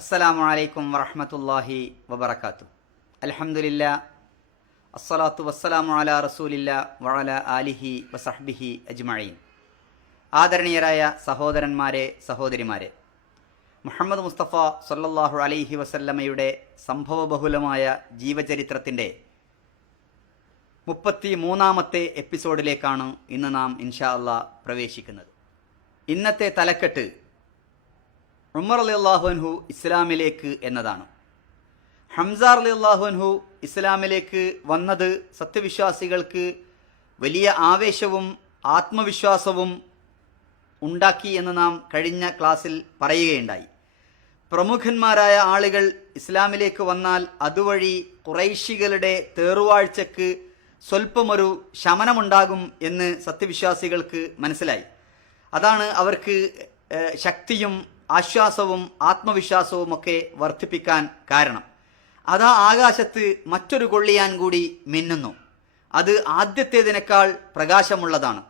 അസ്സലാമു അലൈക്കും വറഹ്മത്തുള്ളാഹി വബറകാതുഹു. അൽഹംദുലില്ലാ അസ്സലാത്തു വസ്സലാമു അലാ റസൂലില്ലാ വഅലാ ആലിഹി വസഹ്ബിഹി അജ്മഈൻ. ആദരണീയരായ സഹോദരന്മാരെ, സഹോദരിമാരെ, മുഹമ്മദ് മുസ്തഫ സല്ലല്ലാഹു അലൈഹി വസല്ലമയുടെ സംഭവബഹുലമായ ജീവചരിത്രത്തിൻ്റെ 33-ാമത്തെ എപ്പിസോഡിലേക്കാണ് ഇന്ന് നാം ഇൻഷാ അല്ലാഹ് പ്രവേശിക്കുന്നത്. ഇന്നത്തെ തലക്കെട്ട് ഉമർ റളിയല്ലാഹു അൻഹു ഇസ്ലാമിലേക്ക് എന്നതാണ്. ഹംസ റളിയല്ലാഹു അൻഹു ഇസ്ലാമിലേക്ക് വന്നത് സത്യവിശ്വാസികൾക്ക് വലിയ ആവേശവും ആത്മവിശ്വാസവും ഉണ്ടാക്കി എന്ന് നാം കഴിഞ്ഞ ക്ലാസ്സിൽ പറയുകയുണ്ടായി. പ്രമുഖന്മാരായ ആളുകൾ ഇസ്ലാമിലേക്ക് വന്നാൽ അതുവഴി ഖുറൈശികളുടെ തേറുവാഴ്ചക്ക് സ്വല്പമൊരു ശമനമുണ്ടാകും എന്ന് സത്യവിശ്വാസികൾക്ക് മനസ്സിലായി. അതാണ് അവർക്ക് ശക്തിയും ആശ്വാസവും ആത്മവിശ്വാസവും ഒക്കെ വർദ്ധിപ്പിക്കാൻ കാരണം. അതാ ആകാശത്ത് മറ്റൊരു കൊള്ളിയാൻ കൂടി മിന്നുന്നു. അത് ആദ്യത്തേതിനേക്കാൾ പ്രകാശമുള്ളതാണ്.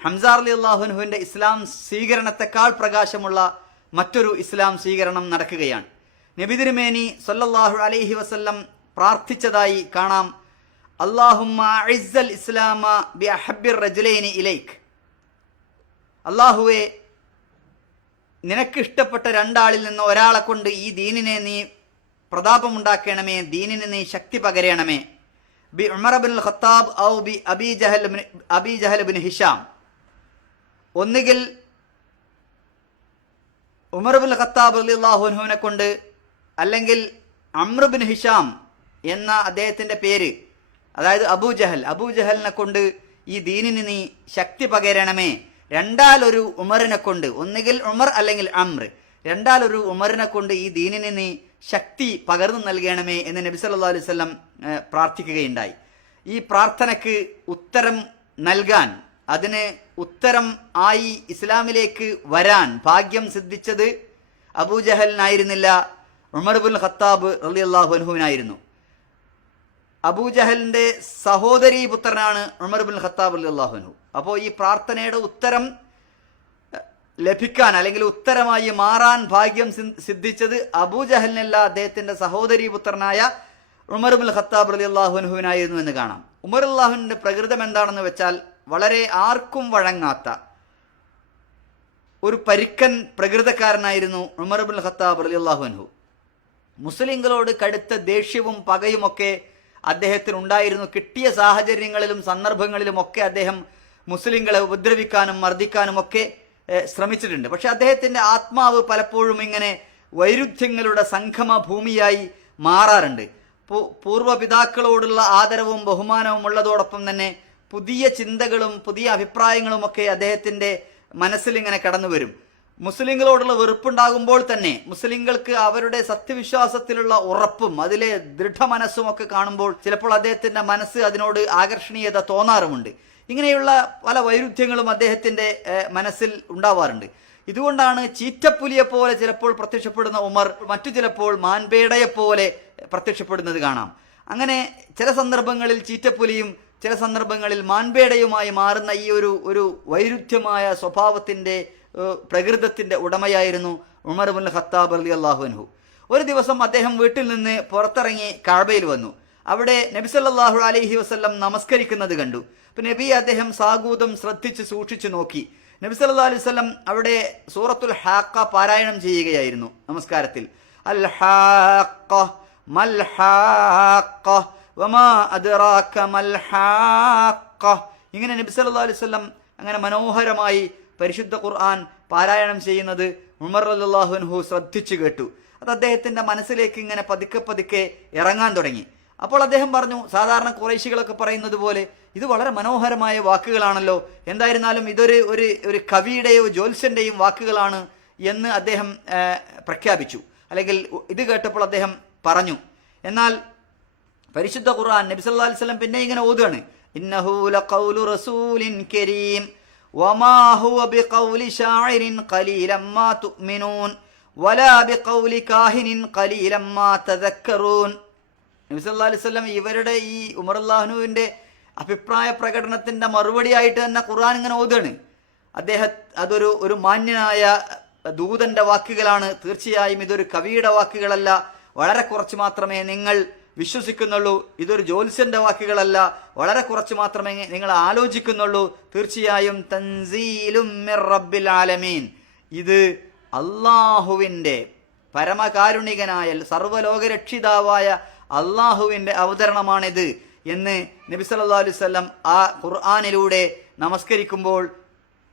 ഹംസ റളിയല്ലാഹു അൻഹുവിൻ്റെ ഇസ്ലാം സ്വീകരണത്തെക്കാൾ പ്രകാശമുള്ള മറ്റൊരു ഇസ്ലാം സ്വീകരണം നടക്കുകയാണ്. നബി തിരുമേനി സല്ലല്ലാഹു അലൈഹി വസല്ലം പ്രാർത്ഥിച്ചതായി കാണാം. അല്ലാഹുമ്മ അഇസ്സൽ ഇസ്ലാമ ബി അഹബ്ബിർ റജുലൈനി ഇലൈക്. അല്ലാഹുവേ, നിനക്കിഷ്ടപ്പെട്ട രണ്ടാളിൽ നിന്ന് ഒരാളെ കൊണ്ട് ഈ ദീനിനെ നീ പ്രതാപമുണ്ടാക്കണമേ, ദീനിന് നീ ശക്തി പകരണമേ. ബി ഉമർ ഇബ്നുൽ ഖത്താബ് ഔ ബി അബി ജഹൽ ഇബ്നു ഹിഷാം. ഒന്നുകിൽ ഉമർ ഇബ്നുൽ ഖത്താബ് റളിയല്ലാഹു അൻഹുവിനെ കൊണ്ട്, അല്ലെങ്കിൽ അംർ ഇബ്നു ഹിഷാം എന്ന അദ്ദേഹത്തിൻ്റെ പേര്, അതായത് അബൂജഹലിനെ കൊണ്ട് ഈ ദീനിന് നീ ശക്തി പകരണമേ. രണ്ടാലൊരു ഉമറിനെ കൊണ്ട്, ഒന്നുകിൽ ഉമർ അല്ലെങ്കിൽ അംർ, രണ്ടാലൊരു ഉമറിനെ കൊണ്ട് ഈ ദീനിന് നീ ശക്തി പകർന്നു നൽകണമേ എന്ന് നബി സല്ലല്ലാഹു അലൈഹി വസല്ലം പ്രാർത്ഥിക്കുകയുണ്ടായി. ഈ പ്രാർത്ഥനയ്ക്ക് ഉത്തരം നൽകാൻ, അതിന് ഉത്തരം ആയി ഇസ്ലാമിലേക്ക് വരാൻ ഭാഗ്യം സിദ്ധിച്ചത് അബൂജഹലിനായിരുന്നില്ല, ഉമർ ഇബ്നുൽ ഖത്താബ് റളിയല്ലാഹു അൻഹുവിനായിരുന്നു. അബൂജഹലിൻ്റെ സഹോദരീ പുത്രനാണ് ഉമർ ഇബ്നുൽ ഖത്താബ് റളിയല്ലാഹു അൻഹു. അപ്പോൾ ഈ പ്രാർത്ഥനയുടെ ഉത്തരം ലഭിക്കാൻ, അല്ലെങ്കിൽ ഉത്തരമായി മാറാൻ ഭാഗ്യം സിദ്ധിച്ചത് അബൂജഹലിനല്ല, അദ്ദേഹത്തിൻ്റെ സഹോദരീ പുത്രനായ ഉമർ ഇബ്നുൽ ഖത്താബ് റളിയല്ലാഹു അൻഹുവിനായിരുന്നു എന്ന് കാണാം. ഉമർ റളിയല്ലാഹുവിൻ്റെ പ്രകൃതം എന്താണെന്ന് വെച്ചാൽ വളരെ ആർക്കും വഴങ്ങാത്ത ഒരു പരുക്കൻ പ്രകൃതക്കാരനായിരുന്നു ഉമർ ഇബ്നുൽ ഖത്താബ് റളിയല്ലാഹു അൻഹു. മുസ്ലിങ്ങളോട് കടുത്ത ദേഷ്യവും പകയുമൊക്കെ അദ്ദേഹത്തിനുണ്ടായിരുന്നു. കിട്ടിയ സാഹചര്യങ്ങളിലും സന്ദർഭങ്ങളിലുമൊക്കെ അദ്ദേഹം മുസ്ലിങ്ങളെ ഉപദ്രവിക്കാനും മർദ്ദിക്കാനും ഒക്കെ ശ്രമിച്ചിട്ടുണ്ട്. പക്ഷെ അദ്ദേഹത്തിൻ്റെ ആത്മാവ് പലപ്പോഴും ഇങ്ങനെ വൈരുദ്ധ്യങ്ങളുടെ സംഗമ ഭൂമിയായി മാറാറുണ്ട്. പൂർവ്വപിതാക്കളോടുള്ള ആദരവും ബഹുമാനവും ഉള്ളതോടൊപ്പം തന്നെ പുതിയ ചിന്തകളും പുതിയ അഭിപ്രായങ്ങളുമൊക്കെ അദ്ദേഹത്തിൻ്റെ മനസ്സിൽ ഇങ്ങനെ കടന്നു വരും. മുസ്ലിങ്ങളോടുള്ള വെറുപ്പുണ്ടാകുമ്പോൾ തന്നെ മുസ്ലിങ്ങൾക്ക് അവരുടെ സത്യവിശ്വാസത്തിലുള്ള ഉറപ്പും അതിലെ ദൃഢമനസ്സുമൊക്കെ കാണുമ്പോൾ ചിലപ്പോൾ അദ്ദേഹത്തിൻ്റെ മനസ്സ് അതിനോട് ആകർഷണീയത തോന്നാറുമുണ്ട്. ഇങ്ങനെയുള്ള പല വൈരുദ്ധ്യങ്ങളും അദ്ദേഹത്തിൻ്റെ മനസ്സിൽ ഉണ്ടാവാറുണ്ട്. ഇതുകൊണ്ടാണ് ചീറ്റപ്പുലിയെ പോലെ ചിലപ്പോൾ പ്രത്യക്ഷപ്പെടുന്ന ഉമർ മറ്റു ചിലപ്പോൾ മാൻപേടയെ പോലെ പ്രത്യക്ഷപ്പെടുന്നത് കാണാം. അങ്ങനെ ചില സന്ദർഭങ്ങളിൽ ചീറ്റപ്പുലിയും ചില സന്ദർഭങ്ങളിൽ മാൻപേടയുമായി മാറുന്ന ഈ ഒരു വൈരുദ്ധ്യമായ സ്വഭാവത്തിൻ്റെ പ്രകൃതത്തിൻ്റെ ഉടമയായിരുന്നു ഉമർ ഇബ്നുൽ ഖത്താബ് റളിയല്ലാഹു അൻഹു. ഒരു ദിവസം അദ്ദേഹം വീട്ടിൽ നിന്ന് പുറത്തിറങ്ങി കഅബയിൽ വന്നു. അവിടെ നബി സല്ലല്ലാഹു അലൈഹി വസല്ലം നമസ്കരിക്കുന്നത് കണ്ടു. അപ്പോൾ നബി അദ്ദേഹം സാഗൂതം ശ്രദ്ധിച്ച് സൂക്ഷിച്ചു നോക്കി. നബി സല്ലല്ലാഹു അലൈഹി വസല്ലം അവിടെ സൂറത്തുൽ ഹാഖ പാരായണം ചെയ്യുകയായിരുന്നു നമസ്കാരത്തിൽ. അൽ ഹാഖ മൽ ഹാഖ വമാ അദ്റാക മൽ ഹാഖ. ഇങ്ങനെ നബി സല്ലല്ലാഹു അലൈഹി വസല്ലം അങ്ങനെ മനോഹരമായി പരിശുദ്ധ ഖുർആൻ പാരായണം ചെയ്യുന്നത് ഉമർ റളിയല്ലാഹു അൻഹു ശ്രദ്ധിച്ചു കേട്ടു. അത് അദ്ദേഹത്തിൻ്റെ മനസ്സിലേക്ക് ഇങ്ങനെ പതുക്കെ പതുക്കെ ഇറങ്ങാൻ തുടങ്ങി. അപ്പോൾ അദ്ദേഹം പറഞ്ഞു, സാധാരണ ഖുറൈശികളൊക്കെ പറയുന്നത് പോലെ ഇത് വളരെ മനോഹരമായ വാക്കുകളാണല്ലോ, എന്തായിരുന്നാലും ഇതൊരു കവിയുടെയോ ജ്യോത്സ്യൻ്റെയും വാക്കുകളാണ് എന്ന് അദ്ദേഹം പ്രഖ്യാപിച്ചു. അല്ലെങ്കിൽ ഇത് കേട്ടപ്പോൾ അദ്ദേഹം പറഞ്ഞു. എന്നാൽ പരിശുദ്ധ ഖുർആൻ നബി സല്ലല്ലാഹു അലൈഹി വസല്ലം പിന്നെ ഇങ്ങനെ ഓതുകയാണ്, ഇന്നഹു ലഖൗലു റസൂലിൻ കരീം വമാ ഹുവ ബിഖൗലി ശാഇരിൻ ഖലീലൻ മാ തുഅ്മിനൂൻ വലാ ബിഖൗലി കാഹിനിൻ ഖലീലൻ മാ തദക്കറൂൻ. നബി സല്ലല്ലാഹു അലൈഹി വസല്ലം ഇവരുടെ ഈ ഉമർ റളിയല്ലാഹുവിൻ്റെ അഭിപ്രായ പ്രകടനത്തിൻ്റെ മറുപടിയായിട്ട് തന്നെ ഖുർആൻ ഇങ്ങനെ ഓതുകയാണ്. അതൊരു മാന്യനായ ദൂതന്റെ വാക്കുകളാണ്, തീർച്ചയായും ഇതൊരു കവിയുടെ വാക്കുകളല്ല, വളരെ കുറച്ച് മാത്രമേ നിങ്ങൾ വിശ്വസിക്കുന്നുള്ളൂ. ഇതൊരു ജ്യോത്സ്യന്റെ വാക്കുകളല്ല, വളരെ കുറച്ച് മാത്രമേ നിങ്ങൾ ആലോചിക്കുന്നുള്ളൂ. തീർച്ചയായും തൻസീലും മിർ റബ്ബിൽ ആലമീൻ, ഇത് അള്ളാഹുവിൻ്റെ പരമകാരുണികനായ സർവ്വലോകരക്ഷിതാവായ അള്ളാഹുവിൻ്റെ അവതരണമാണിത് എന്ന് നബി സല്ലല്ലാഹു അലൈഹി വസല്ലം ആ ഖുർആനിലൂടെ നമസ്കരിക്കുമ്പോൾ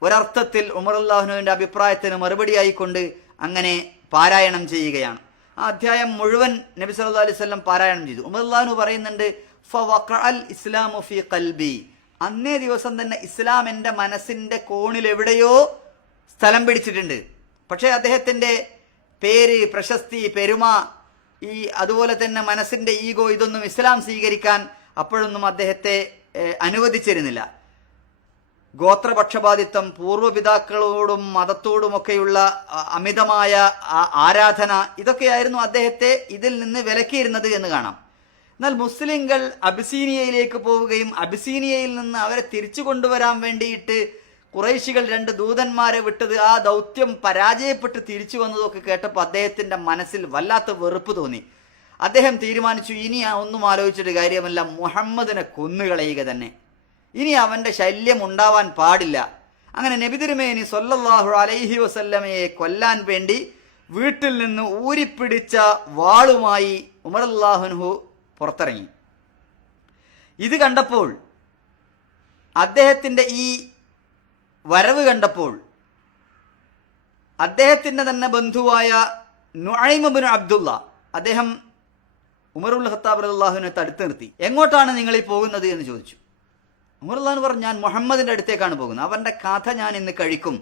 ഒരർത്ഥത്തിൽ ഉമർ അള്ളാഹുവിൻ്റെ അഭിപ്രായത്തിന് മറുപടിയായിക്കൊണ്ട് അങ്ങനെ പാരായണം ചെയ്യുകയാണ്. ആ അധ്യായം മുഴുവൻ നബി സല്ലല്ലാഹു അലൈഹി വസല്ലം പാരായണം ചെയ്തു. ഉമർ അള്ളാഹു പറയുന്നുണ്ട്, ഫവഖഅൽ ഇസ്ലാമു ഫീ ഖൽബി, അന്നേ ദിവസം തന്നെ ഇസ്ലാം എൻ്റെ മനസ്സിൻ്റെ കോണിൽ എവിടെയോ സ്ഥലം പിടിച്ചിട്ടുണ്ട്. പക്ഷേ അദ്ദേഹത്തിൻ്റെ പേര്, പ്രശസ്തി, പെരുമ, അതുപോലെ തന്നെ മനസ്സിൻ്റെ ഈഗോ, ഇതൊന്നും ഇസ്ലാം സ്വീകരിക്കാൻ അപ്പോഴൊന്നും അദ്ദേഹത്തെ അനുവദിച്ചിരുന്നില്ല. ഗോത്രപക്ഷപാതിത്വം, പൂർവ്വപിതാക്കളോടും മതത്തോടുമൊക്കെയുള്ള അമിതമായ ആരാധന, ഇതൊക്കെയായിരുന്നു അദ്ദേഹത്തെ ഇതിൽ നിന്ന് വിലക്കിയിരുന്നത് എന്ന് കാണാം. എന്നാൽ മുസ്ലിങ്ങൾ അബിസീനിയയിലേക്ക് പോവുകയും അബിസീനിയയിൽ നിന്ന് അവരെ തിരിച്ചു കൊണ്ടുവരാൻ വേണ്ടിയിട്ട് ഖുറൈശികൾ 2 ദൂതന്മാരെ വിട്ടത്, ആ ദൗത്യം പരാജയപ്പെട്ട് തിരിച്ചു വന്നതൊക്കെ കേട്ടപ്പോൾ അദ്ദേഹത്തിൻ്റെ മനസ്സിൽ വല്ലാത്ത വെറുപ്പ് തോന്നി. അദ്ദേഹം തീരുമാനിച്ചു, ഇനി ഒന്നും ആലോചിച്ചിട്ട് കാര്യമല്ല, മുഹമ്മദിനെ കൊന്നുകളയുക തന്നെ, ഇനി അവൻ്റെ ശല്യം ഉണ്ടാവാൻ പാടില്ല. അങ്ങനെ നബി തിരുമേനി സ്വല്ലല്ലാഹു അലൈഹി വസല്ലമയെ കൊല്ലാൻ വേണ്ടി വീട്ടിൽ നിന്ന് ഊരിപ്പിടിച്ച വാളുമായി ഉമർ അല്ലാഹു പുറത്തിറങ്ങി. ഇത് കണ്ടപ്പോൾ, അദ്ദേഹത്തിൻ്റെ ഈ വരവ് കണ്ടപ്പോൾ, അദ്ദേഹത്തിൻ്റെ തന്നെ ബന്ധുവായ നുഐം ഇബ്നു അബ്ദുള്ള, അദ്ദേഹം ഉമർ ഇബ്നുൽ ഖത്താബ് റളിയല്ലാഹുവിനെ തടുത്തു നിർത്തി. എങ്ങോട്ടാണ് നിങ്ങൾ ഈ പോകുന്നത് എന്ന് ചോദിച്ചു. ഉമർ അല്ലാഹു പറഞ്ഞു, ഞാൻ മുഹമ്മദിൻ്റെ അടുത്തേക്കാണ് പോകുന്നത്, അവൻ്റെ കഥ ഞാൻ ഇന്ന് കഴിക്കും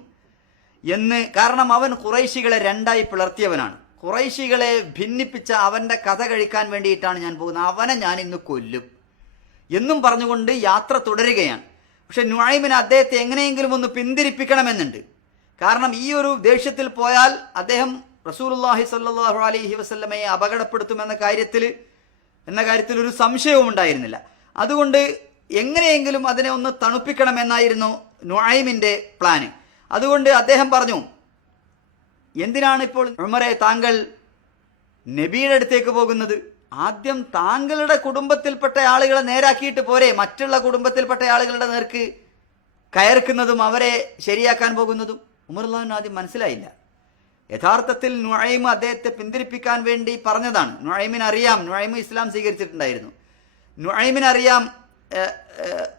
എന്ന്. കാരണം അവൻ ഖുറൈശികളെ 2ആയി പിളർത്തിയവനാണ്, ഖുറൈശികളെ ഭിന്നിപ്പിച്ച അവൻ്റെ കഥ കഴിക്കാൻ വേണ്ടിയിട്ടാണ് ഞാൻ പോകുന്നത്, അവനെ ഞാൻ ഇന്ന് കൊല്ലും എന്നും പറഞ്ഞുകൊണ്ട് യാത്ര തുടരുകയാണ്. പക്ഷെ നുഐമിന് അദ്ദേഹത്തെ എങ്ങനെയെങ്കിലും ഒന്ന് പിന്തിരിപ്പിക്കണമെന്നുണ്ട്. കാരണം ഈ ഒരു ദേഷ്യത്തിൽ പോയാൽ അദ്ദേഹം റസൂലുള്ളാഹി സ്വല്ലല്ലാഹു അലൈഹി വസല്ലമയെ അപകടപ്പെടുത്തുമെന്ന കാര്യത്തിൽ ഒരു സംശയവും ഉണ്ടായിരുന്നില്ല. അതുകൊണ്ട് എങ്ങനെയെങ്കിലും അതിനെ ഒന്ന് തണുപ്പിക്കണമെന്നായിരുന്നു നുഐമിൻ്റെ പ്ലാന്. അതുകൊണ്ട് അദ്ദേഹം പറഞ്ഞു, എന്തിനാണ് ഇപ്പോൾ ഉമറെ താങ്കൾ നബിയുടെ അടുത്തേക്ക് പോകുന്നത്? ആദ്യം താങ്കളുടെ കുടുംബത്തിൽപ്പെട്ട ആളുകളെ നേരാക്കിയിട്ട് പോരെ മറ്റുള്ള കുടുംബത്തിൽപ്പെട്ട ആളുകളുടെ നേർക്ക് കയർക്കുന്നതും അവരെ ശരിയാക്കാൻ പോകുന്നതും? ഉമർ അല്ലാഹുവിന് ആദ്യം മനസ്സിലായില്ല. യഥാർത്ഥത്തിൽ നുഐം അദ്ദേഹത്തെ പിന്തിരിപ്പിക്കാൻ വേണ്ടി പറഞ്ഞതാണ്. നുഐമിന് അറിയാം, നുഐം ഇസ്ലാം സ്വീകരിച്ചിട്ടുണ്ടായിരുന്നു. നുഐമിന് അറിയാം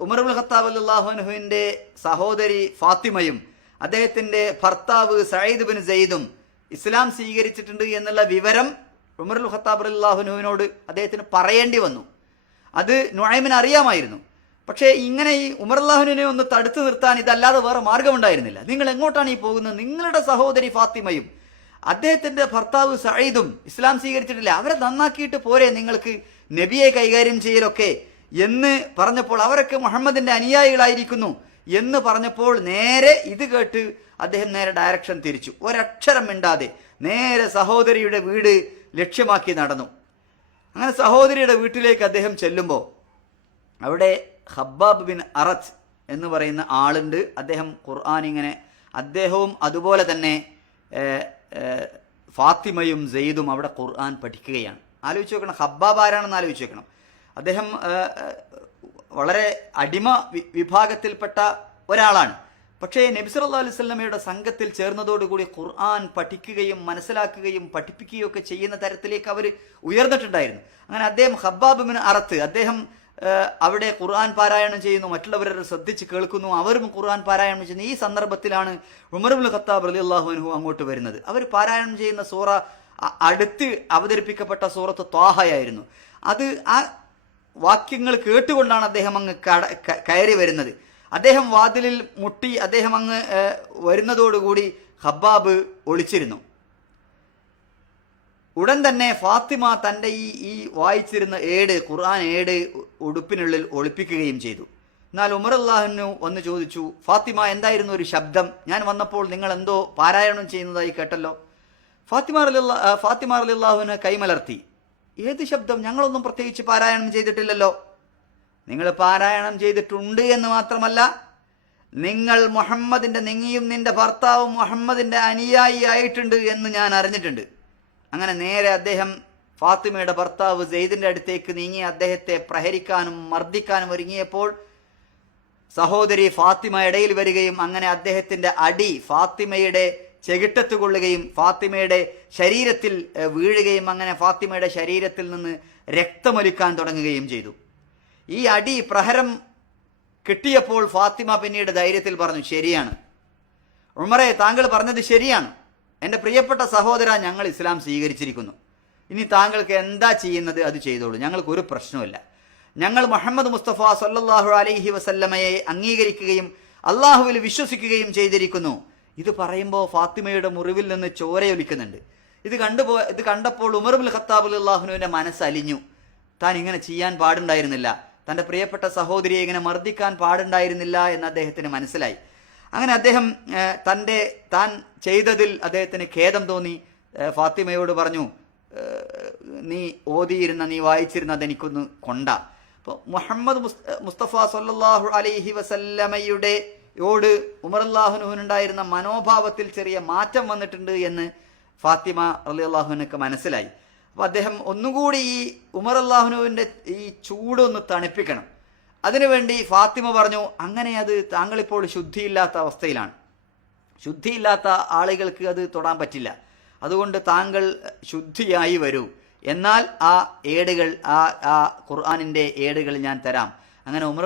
ഉമർ ഇബ്നുൽ ഖത്താബ് റളിയല്ലാഹു അൻഹുവിൻ്റെ സഹോദരി ഫാത്തിമയും അദ്ദേഹത്തിൻ്റെ ഭർത്താവ് സഈദ് ബിൻ സെയ്ദും ഇസ്ലാം സ്വീകരിച്ചിട്ടുണ്ട് എന്നുള്ള വിവരം ഉമർ ഇബ്നുൽ ഖത്താബ് റളിയല്ലാഹു അൻഹുവിനോട് അദ്ദേഹത്തിന് പറയേണ്ടി വന്നു. അത് നുഐമിന് അറിയാമായിരുന്നു. പക്ഷേ ഇങ്ങനെ ഈ ഉമർ അല്ലാഹുവിനെ ഒന്ന് തടുത്തു നിർത്താൻ ഇതല്ലാതെ വേറെ മാർഗമുണ്ടായിരുന്നില്ല. നിങ്ങൾ എങ്ങോട്ടാണ് ഈ പോകുന്നത്? നിങ്ങളുടെ സഹോദരി ഫാത്തിമയും അദ്ദേഹത്തിൻ്റെ ഭർത്താവ് സഈദും ഇസ്ലാം സ്വീകരിച്ചിട്ടില്ല, അവരെ നന്നാക്കിയിട്ട് പോരെ നിങ്ങൾക്ക് നബിയെ കൈകാര്യം ചെയ്യലൊക്കെ എന്ന് പറഞ്ഞപ്പോൾ, അവരൊക്കെ മുഹമ്മദിൻ്റെ അനുയായികളായിരിക്കുന്നു എന്ന് പറഞ്ഞപ്പോൾ നേരെ ഇത് കേട്ട് അദ്ദേഹം നേരെ ഡയറക്ഷൻ തിരിച്ചു. ഒരക്ഷരം മിണ്ടാതെ നേരെ സഹോദരിയുടെ വീട് ലക്ഷ്യമാക്കി നടന്നു. അങ്ങനെ സഹോദരിയുടെ വീട്ടിലേക്ക് അദ്ദേഹം ചെല്ലുമ്പോൾ അവിടെ ഖബ്ബാബ് ബിൻ അറത്ത് എന്ന് പറയുന്ന ആളുണ്ട്. അദ്ദേഹം ഖുർആൻ ഇങ്ങനെ, അദ്ദേഹവും അതുപോലെ തന്നെ ഫാത്തിമയും സെയ്ദും അവിടെ ഖുർആൻ പഠിക്കുകയാണ്. ആലോചിച്ച് നോക്കണം, ഖബ്ബാബ് ആരാണെന്ന് ആലോചിച്ച് നോക്കണം. അദ്ദേഹം വളരെ അടിമ വിഭാഗത്തിൽപ്പെട്ട ഒരാളാണ്. പക്ഷേ നബി സല്ലല്ലാഹു അലൈഹി വസല്ലമയുടെ സംഘത്തിൽ ചേർന്നതോടുകൂടി ഖുർആൻ പഠിക്കുകയും മനസ്സിലാക്കുകയും പഠിപ്പിക്കുകയും ഒക്കെ ചെയ്യുന്ന തരത്തിലേക്ക് അവർ ഉയർന്നിട്ടുണ്ടായിരുന്നു. അങ്ങനെ അദ്ദേഹം ഖബ്ബാബ് ബിൻ അറത്ത്, അദ്ദേഹം അവിടെ ഖുർആൻ പാരായണം ചെയ്യുന്നു, മറ്റുള്ളവരെ ശ്രദ്ധിച്ച് കേൾക്കുന്നു, അവരും ഖുർആൻ പാരായണം ചെയ്യുന്നു. ഈ സന്ദർഭത്തിലാണ് ഉമർ ഇബ്നുൽ ഖത്താബ് റളിയല്ലാഹു അൻഹു അങ്ങോട്ട് വരുന്നത്. അവർ പാരായണം ചെയ്യുന്ന സൂറ അടുത്ത് അവതരിപ്പിക്കപ്പെട്ട സൂറത്ത് ത്വാഹയായിരുന്നു. അത് ആ വാക്യങ്ങൾ കേട്ടുകൊണ്ടാണ് അദ്ദേഹം അങ്ങ് കയറി വരുന്നത്. അദ്ദേഹം വാതിലിൽ മുട്ടി അദ്ദേഹം അങ്ങ് വരുന്നതോടുകൂടി ഖബ്ബാബ് ഒളിച്ചിരുന്നു. ഉടൻ തന്നെ ഫാത്തിമ തൻ്റെ ഈ വായിച്ചിരുന്ന ഖുർആൻ ഏട് ഉടുപ്പിനുള്ളിൽ ഒളിപ്പിക്കുകയും ചെയ്തു. എന്നാൽ ഉമർ അല്ലാഹു വന്ന് ചോദിച്ചു, ഫാത്തിമ എന്തായിരുന്നു ഒരു ശബ്ദം? ഞാൻ വന്നപ്പോൾ നിങ്ങൾ എന്തോ പാരായണം ചെയ്യുന്നതായി കേട്ടല്ലോ. ഫാത്തിമ റളിയല്ലാഹുവിനെ കൈമലർത്തി. ഏത് ശബ്ദം? ഞങ്ങളൊന്നും പ്രത്യേകിച്ച് പാരായണം ചെയ്തിട്ടില്ലല്ലോ. നിങ്ങൾ പാരായണം ചെയ്തിട്ടുണ്ട് എന്ന് മാത്രമല്ല, നിങ്ങൾ മുഹമ്മദിന്റെ നീയും നിന്റെ ഭർത്താവും മുഹമ്മദിന്റെ അനുയായി ആയിട്ടുണ്ട് എന്ന് ഞാൻ അറിഞ്ഞിട്ടുണ്ട്. അങ്ങനെ നേരെ അദ്ദേഹം ഫാത്തിമയുടെ ഭർത്താവ് സെയ്ദിന്റെ അടുത്തേക്ക് നീങ്ങി അദ്ദേഹത്തെ പ്രഹരിക്കാനും മർദ്ദിക്കാനും ഒരുങ്ങിയപ്പോൾ സഹോദരി ഫാത്തിമ ഇടയിൽ വരികയും അങ്ങനെ അദ്ദേഹത്തിന്റെ അടി ഫാത്തിമയുടെ ചെകിട്ടത്ത് കൊള്ളുകയും ഫാത്തിമയുടെ ശരീരത്തിൽ വീഴുകയും അങ്ങനെ ഫാത്തിമയുടെ ശരീരത്തിൽ നിന്ന് രക്തമൊലിക്കാൻ തുടങ്ങുകയും ചെയ്തു. ഈ അടി പ്രഹരം കിട്ടിയപ്പോൾ ഫാത്തിമ പിന്നീട് ധൈര്യത്തിൽ പറഞ്ഞു, ശരിയാണ് ഉമറെ, താങ്കൾ പറഞ്ഞത് ശരിയാണ്. എൻ്റെ പ്രിയപ്പെട്ട സഹോദര, ഞങ്ങൾ ഇസ്ലാം സ്വീകരിച്ചിരിക്കുന്നു. ഇനി താങ്കൾക്ക് എന്താ ചെയ്യുന്നത് അത് ചെയ്തോളൂ, ഞങ്ങൾക്കൊരു പ്രശ്നമില്ല. ഞങ്ങൾ മുഹമ്മദ് മുസ്തഫ സല്ലല്ലാഹു അലൈഹി വസല്ലമയെ അംഗീകരിക്കുകയും അള്ളാഹുവിൽ വിശ്വസിക്കുകയും ചെയ്തിരിക്കുന്നു. ഇത് പറയുമ്പോൾ ഫാത്തിമയുടെ മുറിവിൽ നിന്ന് ചോരയൊലിക്കുന്നുണ്ട്. ഇത് കണ്ടപ്പോൾ ഉമർ ഇബ്നുൽ ഖത്താബ് റളിയല്ലാഹുവിന്റെ മനസ്സലിഞ്ഞു. താൻ ഇങ്ങനെ ചെയ്യാൻ പാടുണ്ടായിരുന്നില്ല, തൻ്റെ പ്രിയപ്പെട്ട സഹോദരിയെ ഇങ്ങനെ മർദ്ദിക്കാൻ പാടുണ്ടായിരുന്നില്ല എന്ന് അദ്ദേഹത്തിന് മനസ്സിലായി. അങ്ങനെ അദ്ദേഹം താൻ ചെയ്തതിൽ അദ്ദേഹത്തിന് ഖേദം തോന്നി. ഫാത്തിമയോട് പറഞ്ഞു, നീ ഓതിയിരുന്ന നീ വായിച്ചിരുന്ന അതെനിക്കൊന്ന് കൊണ്ട. അപ്പോൾ മുഹമ്മദ് മുസ്തഫ സല്ലല്ലാഹു അലൈഹി വസല്ലമയുടെ യോട് ഉമർ അല്ലാഹുവിനുണ്ടായിരുന്ന മനോഭാവത്തിൽ ചെറിയ മാറ്റം വന്നിട്ടുണ്ട് എന്ന് ഫാത്തിമ റളിയല്ലാഹുവിനൊക്കെ മനസ്സിലായി. അപ്പോൾ അദ്ദേഹം ഒന്നുകൂടി ഈ ഉമർ അല്ലാഹുവിൻ്റെ ഈ ചൂടൊന്ന് തണുപ്പിക്കണം. അതിനുവേണ്ടി ഫാത്തിമ പറഞ്ഞു, അങ്ങനെ അത് താങ്കളിപ്പോൾ ശുദ്ധിയില്ലാത്ത അവസ്ഥയിലാണ്, ശുദ്ധിയില്ലാത്ത ആളുകൾക്ക് അത് തൊടാൻ പറ്റില്ല, അതുകൊണ്ട് താങ്കൾ ശുദ്ധിയായി വരൂ, എന്നാൽ ആ ഏടുകൾ ആ ഖുർആനിൻ്റെ ഏടുകൾ ഞാൻ തരാം. അങ്ങനെ ഉമർ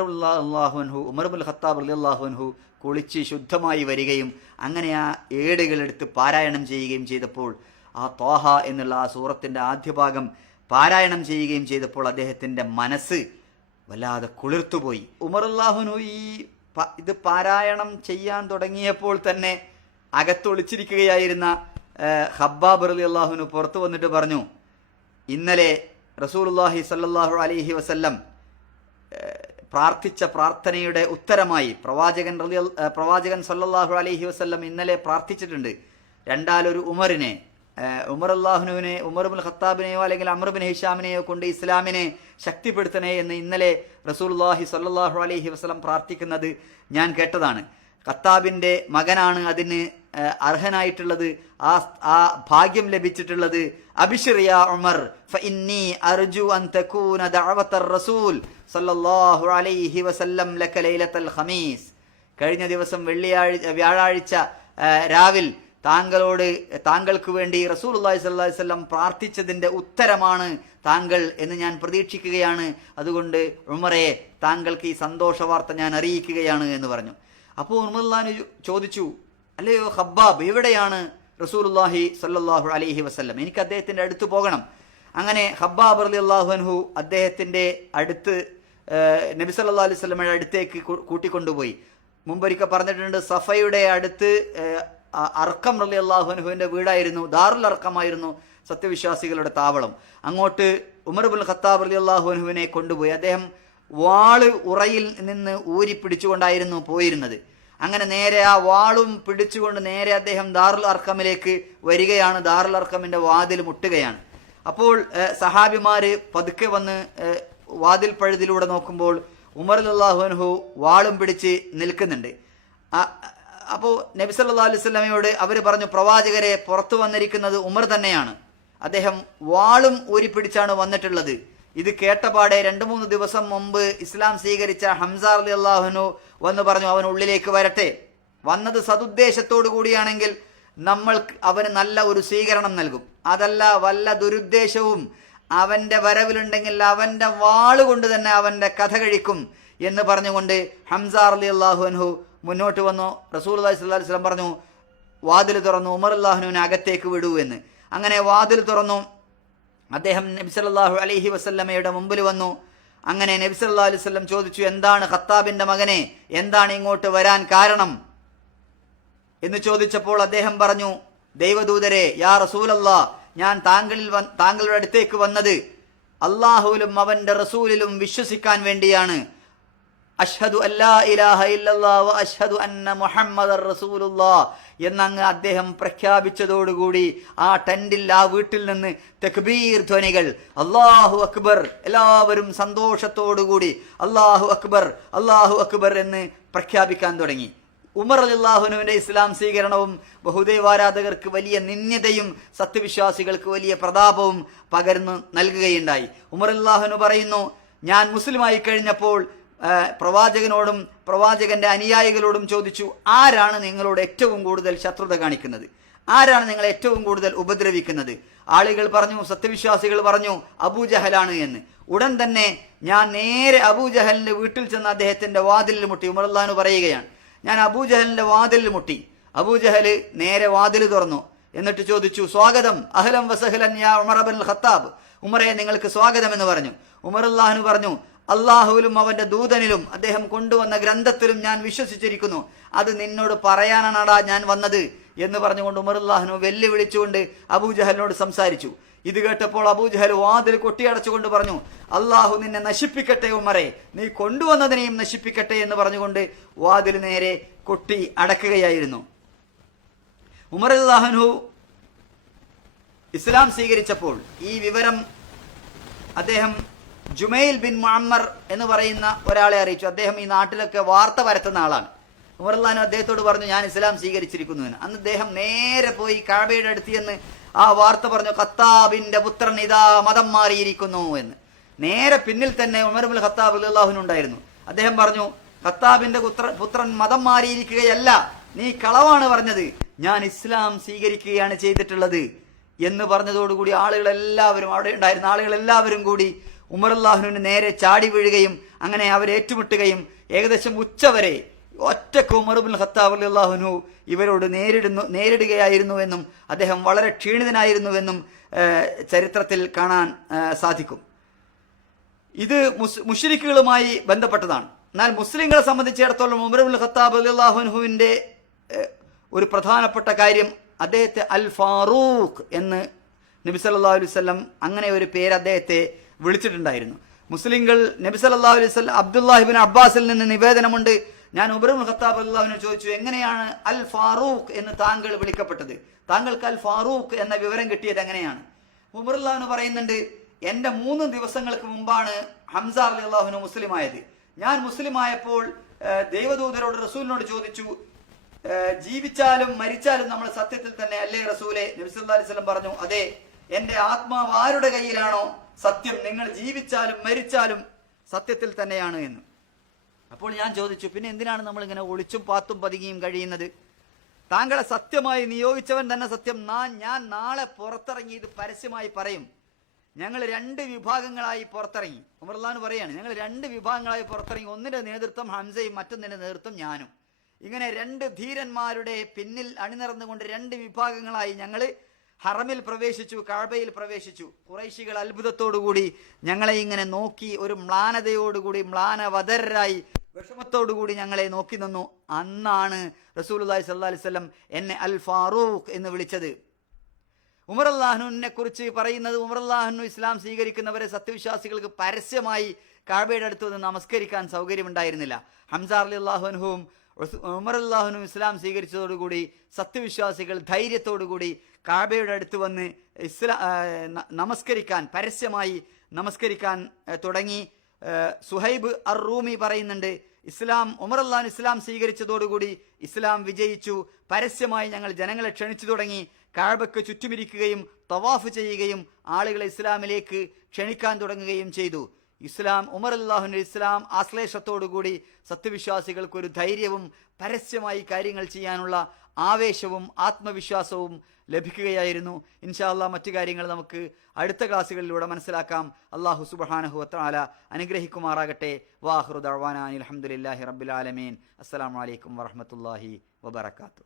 ഇബ്നുൽ ഖത്താബ് റളിയല്ലാഹു അൻഹു കുളിച്ച് ശുദ്ധമായി വരികയും അങ്ങനെ ആ ഏടുകൾ എടുത്ത് പാരായണം ചെയ്യുകയും ചെയ്തപ്പോൾ ആ ത്വാഹ എന്നുള്ള ആ സൂറത്തിൻ്റെ ആദ്യ ഭാഗം പാരായണം ചെയ്യുകയും ചെയ്തപ്പോൾ അദ്ദേഹത്തിൻ്റെ മനസ്സ് വല്ലാതെ കുളിർത്തുപോയി. ഉമർ റളിയല്ലാഹു അൻഹു ഇത് പാരായണം ചെയ്യാൻ തുടങ്ങിയപ്പോൾ തന്നെ അകത്തൊളിച്ചിരിക്കുകയായിരുന്ന ഖബ്ബാബ് റളിയല്ലാഹു അൻഹു പുറത്തു വന്നിട്ട് പറഞ്ഞു, ഇന്നലെ റസൂലുള്ളാഹി സ്വല്ലല്ലാഹു അലൈഹി വസല്ലം പ്രാർത്ഥിച്ച പ്രാർത്ഥനയുടെ ഉത്തരമായി പ്രവാചകൻ സല്ലല്ലാഹു അലൈഹി വസല്ലം ഇന്നലെ പ്രാർത്ഥിച്ചിട്ടുണ്ട്. രണ്ടാലൊരു ഉമറിനെ, ഉമർ ഇബ്നുൽ ഖത്താബിനെയോ അല്ലെങ്കിൽ അംർ ഇബ്നു ഹിഷാമിനെയോ കൊണ്ട് ഇസ്ലാമിനെ ശക്തിപ്പെടുത്തണേ എന്ന് ഇന്നലെ റസൂലുള്ളാഹി സ്വല്ലല്ലാഹു അലൈഹി വസല്ലം പ്രാർത്ഥിക്കുന്നത് ഞാൻ കേട്ടതാണ്. ഖത്താബിൻ്റെ മകനാണ് അതിന് അർഹനായിട്ടുള്ളത്, ആ ഭാഗ്യം ലഭിച്ചിട്ടുള്ളത്. അബ്ശിർ യാ ഉമർ ഫഇന്നി അർജു അൻ തകൂന ദഅവത്തർ റസൂൽ സല്ലല്ലാഹു അലൈഹി വസല്ലം ലക ലൈലത്തുൽ ഖമീസ്. കഴിഞ്ഞ ദിവസം വ്യാഴാഴ്ച രാവിൽ താങ്കൾക്ക് വേണ്ടി റസൂലുള്ളാഹി സ്വല്ലല്ലാഹു അലൈഹി വസല്ലം പ്രാർത്ഥിച്ചതിൻ്റെ ഉത്തരമാണ് താങ്കൾ എന്ന് ഞാൻ പ്രതീക്ഷിക്കുകയാണ്. അതുകൊണ്ട് ഉമറെ, താങ്കൾക്ക് ഈ സന്തോഷ വാർത്ത ഞാൻ അറിയിക്കുകയാണ് എന്ന് പറഞ്ഞു. അപ്പോൾ ഉമർ റളിയല്ലാഹു ചോദിച്ചു, അല്ലയോ ഖബ്ബാബ്, എവിടെയാണ് റസൂലുള്ളാഹി സ്വല്ലല്ലാഹു അലൈഹി വസല്ലം? എനിക്ക് അദ്ദേഹത്തിൻ്റെ അടുത്ത് പോകണം. അങ്ങനെ ഖബ്ബാബ് റളിയല്ലാഹു അൻഹു അദ്ദേഹത്തിൻ്റെ അടുത്ത് നബി സല്ലല്ലാഹു അലൈഹി വസല്ലമയുടെ അടുത്തേക്ക് കൂട്ടിക്കൊണ്ടുപോയി. മുമ്പൊരിക്കൽ പറഞ്ഞിട്ടുണ്ട്, സഫയുടെ അടുത്ത് അർക്കം റളിയല്ലാഹു അൻഹുവിൻ്റെ വീടായിരുന്നു, ദാറുൽ അർക്കമായിരുന്നു സത്യവിശ്വാസികളുടെ താവളം. അങ്ങോട്ട് ഉമർ ഇബ്നുൽ ഖത്താബ് റളിയല്ലാഹു അൻഹുവിനെ കൊണ്ടുപോയി. അദ്ദേഹം വാള് ഉറയിൽ നിന്ന് ഊരി പിടിച്ചുകൊണ്ടായിരുന്നു പോയിരുന്നത്. അങ്ങനെ നേരെ ആ വാളും പിടിച്ചുകൊണ്ട് നേരെ അദ്ദേഹം ദാറുൽ അർക്കമിലേക്ക് വരികയാണ്. ദാറുൽ അർക്കമിൻ്റെ വാതിൽ മുട്ടുകയാണ്. അപ്പോൾ സഹാബിമാര് പതുക്കെ വന്ന് വാതിൽ പഴുതിലൂടെ നോക്കുമ്പോൾ ഉമർ റളിയല്ലാഹു അൻഹു വാളും പിടിച്ച് നിൽക്കുന്നുണ്ട്. അപ്പോൾ നബി സല്ലല്ലാഹു അലൈഹി വസല്ലമയോട് അവർ പറഞ്ഞു, പ്രവാചകരെ, പുറത്തു വന്നിരിക്കുന്നത് ഉമർ തന്നെയാണ്, അദ്ദേഹം വാളും ഊരിപ്പിടിച്ചാണ് വന്നിട്ടുള്ളത്. ഇത് കേട്ടപാടെ 2-3 ദിവസം മുമ്പ് ഇസ്ലാം സ്വീകരിച്ച ഹംസ റളിയല്ലാഹു അൻഹു വന്ന് പറഞ്ഞു, അവൻ ഉള്ളിലേക്ക് വരട്ടെ. വന്നത് സതുദ്ദേശത്തോടു കൂടിയാണെങ്കിൽ നമ്മൾ അവന് നല്ല ഒരു സ്വീകരണം നൽകും. അതല്ല, വല്ല ദുരുദ്ദേശവും അവൻ്റെ വരവിലുണ്ടെങ്കിൽ അവൻ്റെ വാളുകൊണ്ട് തന്നെ അവൻ്റെ കഥ കഴിക്കും എന്ന് പറഞ്ഞുകൊണ്ട് ഹംസ റളിയല്ലാഹു അൻഹു മുന്നോട്ട് വന്നു. റസൂലുള്ളാഹി സ്വല്ലല്ലാഹു അലൈഹി വസല്ലം പറഞ്ഞു, വാതിൽ തുറന്നു, ഉമർ റളിയല്ലാഹു അൻഹുവിനെ അകത്തേക്ക് വിടൂ എന്ന്. അങ്ങനെ വാതിൽ തുറന്നു. അദ്ദേഹം നബി സല്ലല്ലാഹു അലൈഹി വസല്ലമയുടെ മുമ്പിൽ വന്നു. അങ്ങനെ നബി സല്ലല്ലാഹു അലൈഹി വസല്ലം ചോദിച്ചു, എന്താണ് ഖത്താബിന്റെ മകനെ, എന്താണ് ഇങ്ങോട്ട് വരാൻ കാരണം എന്ന് ചോദിച്ചപ്പോൾ അദ്ദേഹം പറഞ്ഞു, ദൈവദൂതരെ, യാ റസൂലല്ലാഹ്, ഞാൻ താങ്കളുടെ അടുത്തേക്ക് വന്നത് അല്ലാഹുവിലും അവന്റെ റസൂലിലും വിശ്വസിക്കാൻ വേണ്ടിയാണ്. അഷ്ഹദു അല്ലാ ഇലാഹ ഇല്ലല്ലാഹ് വ അഷ്ഹദു അന്ന മുഹമ്മദർ റസൂലുള്ളാഹ് എന്നങ്ങ് അദ്ദേഹം പ്രഖ്യാപിച്ചതോടുകൂടി ആ ടെന്റിൽ, ആ വീട്ടിൽ നിന്ന് തക്ബീർ ധ്വനികൾ, അല്ലാഹു അക്ബർ, എല്ലാവരും സന്തോഷത്തോടുകൂടി അല്ലാഹു അക്ബർ അല്ലാഹു അക്ബർ എന്ന് പ്രഖ്യാപിക്കാൻ തുടങ്ങി. ഉമർ റളിയല്ലാഹുവിന്റെ ഇസ്ലാം സ്വീകരണവും ബഹുദൈവാരാധകർക്ക് വലിയ നിന്ദ്യതയും സത്യവിശ്വാസികൾക്ക് വലിയ പ്രതാപവും പകർന്നു നൽകുകയുണ്ടായി. ഉമർ റളിയല്ലാഹു പറയുന്നു, ഞാൻ മുസ്ലിമായി കഴിഞ്ഞപ്പോൾ പ്രവാചകനോടും പ്രവാചകന്റെ അനുയായികളോടും ചോദിച്ചു, ആരാണ് നിങ്ങളോട് ഏറ്റവും കൂടുതൽ ശത്രുത കാണിക്കുന്നത്? ആരാണ് നിങ്ങളെ ഏറ്റവും കൂടുതൽ ഉപദ്രവിക്കുന്നത്? ആളുകൾ പറഞ്ഞു, സത്യവിശ്വാസികൾ പറഞ്ഞു, അബൂജഹലാണ് എന്ന്. ഉടൻ തന്നെ ഞാൻ നേരെ അബൂജഹലിന്റെ വീട്ടിൽ ചെന്ന് അദ്ദേഹത്തിന്റെ വാതിലിൽ മുട്ടി. ഉമർ റളിയല്ലാഹു പറയുകയാണ്, ഞാൻ അബൂജഹലിന്റെ വാതിലിൽ മുട്ടി. അബൂജഹല് നേരെ വാതിൽ തുറന്നു. എന്നിട്ട് ചോദിച്ചു, സ്വാഗതം, അഹ്ലൻ വസഹ്ലൻ യാ ഉമർ ഇബ്നുൽ ഖത്താബ്, ഉമറെ നിങ്ങൾക്ക് സ്വാഗതം എന്ന് പറഞ്ഞു. ഉമർ റളിയല്ലാഹു പറഞ്ഞു, അള്ളാഹുവിലും അവന്റെ ദൂതനിലും അദ്ദേഹം കൊണ്ടുവന്ന ഗ്രന്ഥത്തിലും ഞാൻ വിശ്വസിച്ചിരിക്കുന്നു, അത് നിന്നോട് പറയാനാണാടാ ഞാൻ വന്നത് എന്ന് പറഞ്ഞുകൊണ്ട് ഉമർ റളിയല്ലാഹു വെല്ലുവിളിച്ചുകൊണ്ട് അബൂജഹലിനോട് സംസാരിച്ചു. ഇത് കേട്ടപ്പോൾ അബൂജഹൽ വാതിൽ കൊട്ടിയടച്ചുകൊണ്ട് പറഞ്ഞു, അള്ളാഹു നിന്നെ നശിപ്പിക്കട്ടെ ഉമറെ, നീ കൊണ്ടുവന്നതിനെയും നശിപ്പിക്കട്ടെ എന്ന് പറഞ്ഞുകൊണ്ട് വാതിൽ നേരെ കൊട്ടി അടക്കുകയായിരുന്നു. ഉമർ റളിയല്ലാഹു ഇസ്ലാം സ്വീകരിച്ചപ്പോൾ ഈ വിവരം അദ്ദേഹം ജുമൈൽ ബിൻ മുഅമ്മർ എന്ന് പറയുന്ന ഒരാളെ അറിയിച്ചു. അദ്ദേഹം ഈ നാട്ടിലൊക്കെ വാർത്ത പരത്തുന്ന ആളാണ്. ഉമർ റളിയല്ലാഹു അദ്ദേഹത്തോട് പറഞ്ഞു, ഞാൻ ഇസ്ലാം സ്വീകരിച്ചിരിക്കുന്നു എന്ന്. അന്ന് അദ്ദേഹം നേരെ പോയി കഅബയുടെ അടുത്ത് എന്ന് ആ വാർത്ത പറഞ്ഞു, ഖത്താബിന്റെ പുത്രൻ ഇതാ മതം മാറിയിരിക്കുന്നു എന്ന്. നേരെ പിന്നിൽ തന്നെ ഉമർ ഇബ്നുൽ ഖത്താബ് റളിയല്ലാഹു അൻഹു ഉണ്ടായിരുന്നു. അദ്ദേഹം പറഞ്ഞു, ഖത്താബിന്റെ പുത്രൻ മതം മാറിയിരിക്കുകയല്ല, നീ കളവാണ് പറഞ്ഞത്, ഞാൻ ഇസ്ലാം സ്വീകരിക്കുകയാണ് ചെയ്തിട്ടുള്ളത് എന്ന് പറഞ്ഞതോടുകൂടി ആളുകളെല്ലാവരും, അവിടെ ഉണ്ടായിരുന്ന ആളുകളെല്ലാവരും കൂടി ഉമർ റളിയല്ലാഹുവിന് നേരെ ചാടി വീഴുകയും അങ്ങനെ അവരെ ഏറ്റുമുട്ടുകയും ഏകദേശം ഉച്ചവരെ ഒറ്റക്ക് ഉമർ ഇബ്നുൽ ഖത്താബ് റളിയല്ലാഹു അൻഹു ഇവരോട് നേരിടുകയായിരുന്നുവെന്നും അദ്ദേഹം വളരെ ക്ഷീണിതനായിരുന്നുവെന്നും ചരിത്രത്തിൽ കാണാൻ സാധിക്കും. ഇത് മുശ്രിക്കുകളുമായി ബന്ധപ്പെട്ടതാണ്. എന്നാൽ മുസ്ലിങ്ങളെ സംബന്ധിച്ചിടത്തോളം ഉമർ ഇബ്നുൽ ഖത്താബ് റളിയല്ലാഹു അൻഹുവിന്റെ ഒരു പ്രധാനപ്പെട്ട കാര്യം, അദ്ദേഹത്തെ അൽ ഫാറൂഖ് എന്ന് നബി സല്ലല്ലാഹു അലൈഹി വസല്ലം അങ്ങനെ ഒരു പേര് അദ്ദേഹത്തെ വിളിച്ചിട്ടുണ്ടായിരുന്നു. മുസ്ലിങ്ങൾ നബി സല്ലല്ലാഹു അലൈഹി വസല്ലം അബ്ദുല്ലാഹി ഇബ്നു അബ്ബാസിൽ നിന്ന് നിവേദനമുണ്ട്, ഞാൻ ഉമർ ഇബ്നുൽ ഖത്താബ് റളിയല്ലാഹു അൻഹു ചോദിച്ചു, എങ്ങനെയാണ് അൽ ഫാറൂഖ് എന്ന് താങ്കൾ വിളിക്കപ്പെട്ടത്? താങ്കൾക്ക് അൽ ഫാറൂഖ് എന്ന വിവരം കിട്ടിയത് എങ്ങനെയാണ്? ഉമർ റളിയല്ലാഹു അൻഹു പറയുന്നുണ്ട്, എന്റെ 3 ദിവസങ്ങൾക്ക് മുമ്പാണ് ഹംസ റളിയല്ലാഹു അൻഹു മുസ്ലിം ആയത്. ഞാൻ മുസ്ലിം ആയപ്പോൾ ദൈവദൂതരോട് റസൂലിനോട് ചോദിച്ചു, ജീവിച്ചാലും മരിച്ചാലും നമ്മൾ സത്യത്തിൽ തന്നെ അല്ലേ റസൂലെ? നബി സല്ലല്ലാഹു അലൈഹി വസല്ലം പറഞ്ഞു, അതെ, എന്റെ ആത്മാവ് ആരുടെ കയ്യിലാണോ സത്യം, നിങ്ങൾ ജീവിച്ചാലും മരിച്ചാലും സത്യത്തിൽ തന്നെയാണ് എന്ന്. അപ്പോൾ ഞാൻ ചോദിച്ചു, പിന്നെ എന്തിനാണ് നമ്മൾ ഇങ്ങനെ ഒളിച്ചും പാത്തും പതുങ്ങിയും കഴിയുന്നത്? താങ്കളെ സത്യമായി നിയോഗിച്ചവൻ തന്നെ സത്യം, ഞാൻ നാളെ പുറത്തിറങ്ങി ഇത് പരസ്യമായി പറയും. ഞങ്ങൾ 2 വിഭാഗങ്ങളായി പുറത്തിറങ്ങി. ഉമർ റളിയല്ലാഹു അൻഹു പറയാണ്, ഞങ്ങൾ 2 വിഭാഗങ്ങളായി പുറത്തിറങ്ങി. ഒന്നിന്റെ നേതൃത്വം ഹംസയും മറ്റൊന്നിന്റെ നേതൃത്വം ഞാനും. ഇങ്ങനെ 2 ധീരന്മാരുടെ പിന്നിൽ അണിനിറന്നുകൊണ്ട് 2 വിഭാഗങ്ങളായി ഞങ്ങൾ ഹറമിൽ പ്രവേശിച്ചു, കഅബയിൽ പ്രവേശിച്ചു. ഖുറൈശികൾ അത്ഭുതത്തോടുകൂടി ഞങ്ങളെ ഇങ്ങനെ നോക്കി, ഒരു മ്ലാനതയോടുകൂടി, മ്ലാനവദരായി, വിഷമത്തോടുകൂടി ഞങ്ങളെ നോക്കി നിന്നു. അന്നാണ് റസൂലുള്ളാഹി സ്വല്ലല്ലാഹു അലൈഹി വസല്ലം എന്നെ അൽ ഫാറൂഖ് എന്ന് വിളിച്ചത്. ഉമർ റളിയല്ലാഹുവിനെ കുറിച്ച് പറയുന്നത്, ഉമർ റളിയല്ലാഹു ഇസ്ലാം സ്വീകരിക്കുന്നവരെ സത്യവിശ്വാസികൾക്ക് പരസ്യമായി കഅബയുടെ അടുത്ത് വന്ന് നമസ്കരിക്കാൻ സൗകര്യമുണ്ടായിരുന്നില്ല. ഹംസ റളിയല്ലാഹു അൻഹുവും ഉമർ റളിയല്ലാഹു അൻഹു ഇസ്ലാം സ്വീകരിച്ചതോടുകൂടി സത്യവിശ്വാസികൾ ധൈര്യത്തോടുകൂടി കഅബയുടെ അടുത്ത് വന്ന് നമസ്കരിക്കാൻ, പരസ്യമായി നമസ്കരിക്കാൻ തുടങ്ങി. സുഹൈബ് അർ റൂമി പറയുന്നുണ്ട്, ഉമർ റളിയല്ലാഹു ഇസ്ലാം സ്വീകരിച്ചതോടുകൂടി ഇസ്ലാം വിജയിച്ചു. പരസ്യമായി ഞങ്ങൾ ജനങ്ങളെ ക്ഷണിച്ചു തുടങ്ങി. കഅബയ്ക്ക് ചുറ്റുമിരിക്കുകയും തവാഫ് ചെയ്യുകയും ആളുകളെ ഇസ്ലാമിലേക്ക് ക്ഷണിക്കാൻ തുടങ്ങുകയും ചെയ്തു. ഉമർ റളിയല്ലാഹുവിന്റെ ഇസ്ലാം ആശ്ലേഷത്തോടുകൂടി സത്യവിശ്വാസികൾക്ക് ഒരു ധൈര്യവും പരസ്യമായി കാര്യങ്ങൾ ചെയ്യാനുള്ള ആവേശവും ആത്മവിശ്വാസവും ലഭിക്കുകയായിരുന്നു. ഇൻഷാ അല്ലാഹ് മറ്റു കാര്യങ്ങൾ നമുക്ക് അടുത്ത ക്ലാസ്സുകളിലൂടെ മനസ്സിലാക്കാം. അല്ലാഹു സുബ്ഹാനഹു വ തആല അനുഗ്രഹിക്കുമാറാകട്ടെ. വാഖിറു ദഅ്വാനാ അൽഹംദുലില്ലാഹി റബ്ബിൽ ആലമീൻ. അസ്സലാമു അലൈക്കും വറഹ്മത്തുള്ളാഹി വബറകാതുഹു.